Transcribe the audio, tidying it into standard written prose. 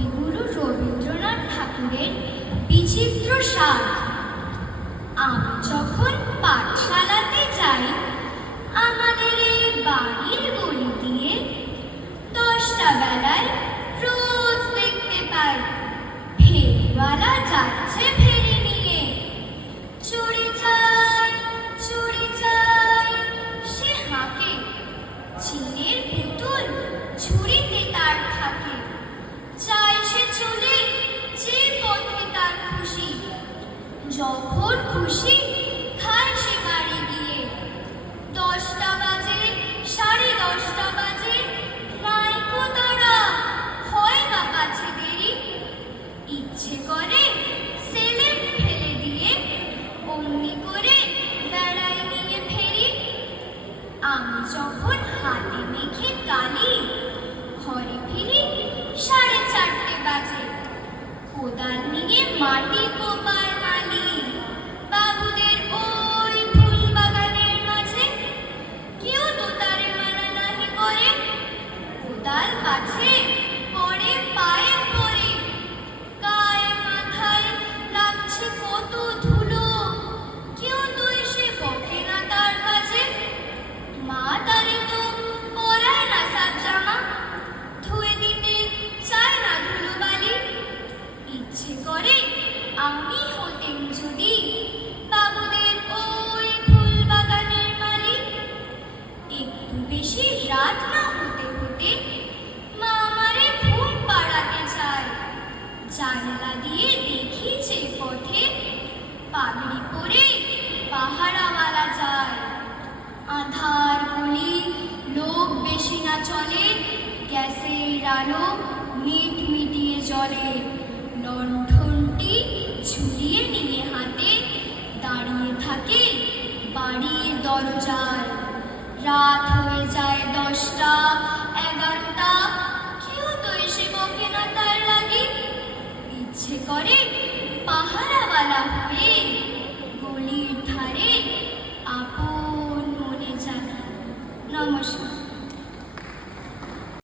কবিগুরু রবীন্দ্রনাথ ঠাকুরের বিচিত্র স্বাদ। আমি যখন পাঠশালাতে যাই, আমাদের এই বাড়ির গলি দিয়ে 10টা বেলায় রোজ দেখতে পাই ফেরিওয়ালা যাচ্ছে ফেরি নিয়ে। চড়ে যায় সে হাঁকে, চিনের পুতুল ঝুড়িতে তার থাকে। যায় সে চলে যে পথে তার খুশি, যখন খুশি খায় সে বাড়ি গিয়ে। 10টা বাজে, 10:30 বাজে, নাইকো তারা, হয় বা কাছে দেরি। ইচ্ছে করে সেলেম ফেলে দিয়ে অমনি করে বেড়াই নিয়ে ফেরি। আমি যখন হাতে মেখে কালি ঘরে ফিরি 4:30 বাজে। কোদাল নিয়ে মাটি কোপায় মালি বাবুদের ওই ফুল বাগানের মাঝে। কেউ তো তারে মানা নাহি করে, কোদাল কাছে পড়ে পায়ে পড়ে। গায়ে মাথায় লাগছে কত ধুলো, কেউ তো এসে বকে না তার কাছে। মা তারে তো পরায় না সাত জামা, ধুয়ে দিতে চায় না ধুলোবালি। ইচ্ছে করে আমি হতেম যদি বাবুদের ওই ফুল বাগানের মালিক। একটু বেশি রাত না হতে হতে মা আমারে ঘুম পাড়াতে চায়। জানলা দিয়ে দেখি যে পথে পাগড়ি পরে পাহারাওয়ালা যায়। আধার গলি, লোক বেশি না চলে, গ্যাসের আলো মিটমিটিয়ে জ্বলে। লণ্ঠনটি ঝুলিয়ে নিয়ে হাতে দাঁড়িয়ে থাকে বাড়ির দরজায়। রাত হয়ে যায় 10টা, 11টা, কেউ তো এসে বকে না তার লাগে। ইচ্ছে করে পাহারাওয়ালা হয়ে